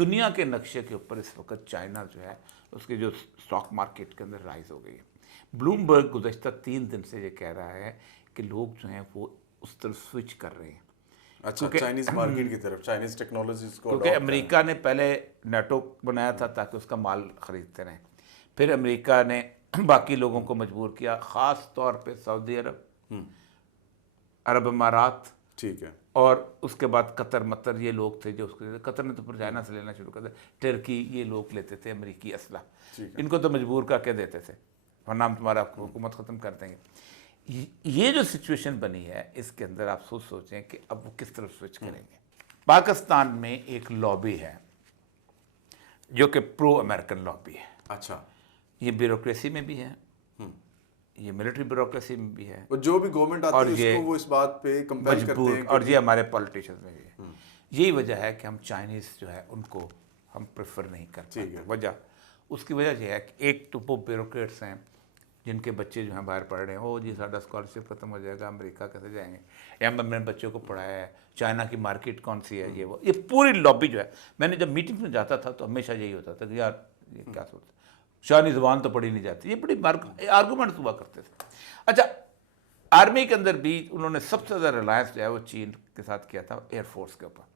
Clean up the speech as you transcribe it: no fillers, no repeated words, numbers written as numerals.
दुनिया के नक्शे के ऊपर इस वक्त चाइना जो है उसके जो स्टॉक मार्केट के अंदर राइज हो गई है। ब्लूमबर्ग गुज़श्ता 3 दिन से ये कह रहा है कि लोग जो हैं वो उस तरफ स्विच कर रहे हैं। अच्छा, चाइनीज मार्केट की तरफ, चाइनीज टेक्नोलॉजीज को क्योंकि अडॉप्ट अमेरिका ने पहले नेटो बनाया था ताकि उसका माल खरीदते रहें, फिर अमेरिका ने बाकी लोगों को मजबूर किया, ख़ास तौर पे सऊदी अरब, अरब अमारात, ठीक है, और उसके बाद कतर मतर, ये लोग थे जो उसके, कतर ने तो फिर चाइना से लेना शुरू कर दिया, टर्की, ये लोग लेते थे अमेरिकी असला, इनको तो मजबूर करके देते थे वरना हम तुम्हारा हुकूमत ख़त्म कर देंगे। ये जो सिचुएशन बनी है इसके अंदर आप सोचें कि अब वो किस तरफ स्विच करेंगे। पाकिस्तान में एक लॉबी है जो कि प्रो अमेरिकन लॉबी है। अच्छा, ये ब्यूरोक्रेसी में भी है, ये मिलिट्री ब्यूरोक्रेसी में भी है, और जो भी गवर्नमेंट और आती है ये उसको वो इस बात पे कंपेल करते हैं और ये हमारे पॉलिटिशियंस में भी है। यही वजह है कि हम चाइनीज़ जो है उनको हम प्रेफर नहीं करते। ठीक है। वजह उसकी वजह यह है कि एक तो वो ब्यूरोक्रेट्स हैं जिनके बच्चे जो हैं बाहर पढ़ रहे हैं, ओ जी साਡਾ स्कॉलरशिप खत्म हो जाएगा, अमेरिका कैसे जाएंगे, या मैंने बच्चों को पढ़ाया है, चाइना की मार्केट कौन सी है, ये पूरी लॉबी जो है। मैंने जब मीटिंग में जाता था तो हमेशा यही होता था कि यार ये क्या सोचते, शानी ज़ुबान तो पढ़ी नहीं जाती, ये बड़ी आर्गूमेंट हुआ करते थे। अच्छा, आर्मी के अंदर भी उन्होंने सबसे ज़्यादा रिलायंस जो है वो चीन के साथ किया था एयरफोर्स के ऊपर।